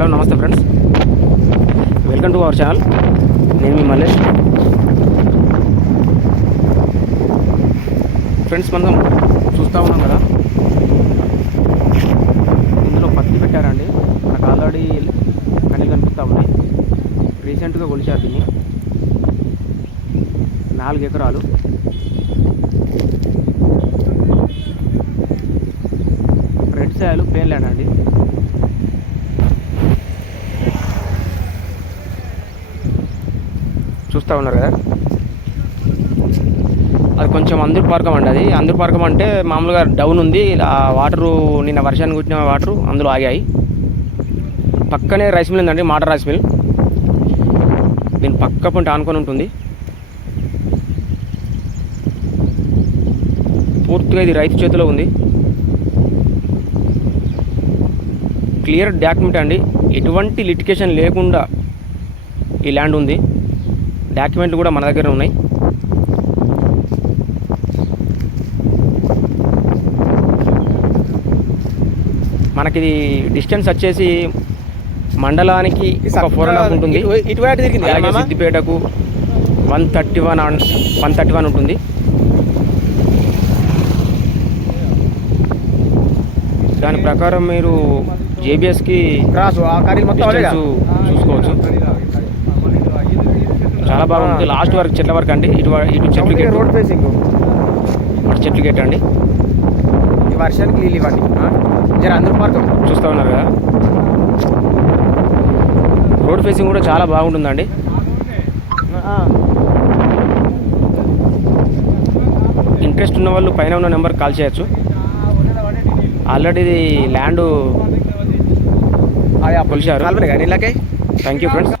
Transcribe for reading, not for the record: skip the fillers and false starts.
Hello నమస్తే friends, welcome to our channel. నేను మీ Mallesh. Friends, మనం చూస్తూ ఉన్నాం కదా, ఇందులో పత్తి పెట్టారండి. మనకు ఆల్రెడీ కనీలు కనిపిస్తూ ఉన్నాయి. రీసెంట్గా కొలిచారు దీన్ని. 4 ఎకరాలు. రెడ్ సాయిల్, ప్లేన్ ల్యాండ్ అండి. చూస్తూ ఉన్నారు కదా, అది కొంచెం అందూరుపార్కం అండి. అది అందూరుపార్కం అంటే మామూలుగా డౌన్ ఉంది. ఆ వాటరు నిన్న వర్షానికి వచ్చిన వాటరు అందులో ఆగాయి. పక్కనే రైస్ మిల్ ఉందండి, మోటార్ రైస్ మిల్. దీని పక్క పంట ఆనుకొని ఉంటుంది. పూర్తిగా ఇది రైతు చేతిలో ఉంది. క్లియర్ డాక్యుమెంట్ అండి, ఎటువంటి లిటికేషన్ లేకుండా ఈ ల్యాండ్ ఉంది. డాక్యుమెంట్లు కూడా మన దగ్గర ఉన్నాయి. మనకి డిస్టెన్స్ వచ్చేసి మండలానికి 4.5 ఉంటుంది. సిద్దిపేటకు 131 ఉంటుంది. దాని ప్రకారం మీరు జేబీఎస్కి చూసుకోవచ్చు. చాలా బాగుంది. లాస్ట్ వరకు చెట్ల వరకు అండి. ఇటు చెట్లు గేట్, రోడ్ ఫేసింగ్, అటు చెట్లు గేట్ అండి. ఈ వర్షానికి నీళ్ళు ఇవ్వండి. జర అందరూ పార్కం చూస్తూ ఉన్నారు కదా, రోడ్ ఫేసింగ్ కూడా చాలా బాగుంటుందండి. ఇంట్రెస్ట్ ఉన్న వాళ్ళు పైన ఉన్న నెంబర్ కాల్ చేయొచ్చు. ఆల్రెడీ ల్యాండ్ కొలిచారు. నీళ్ళకే. Thank you friends.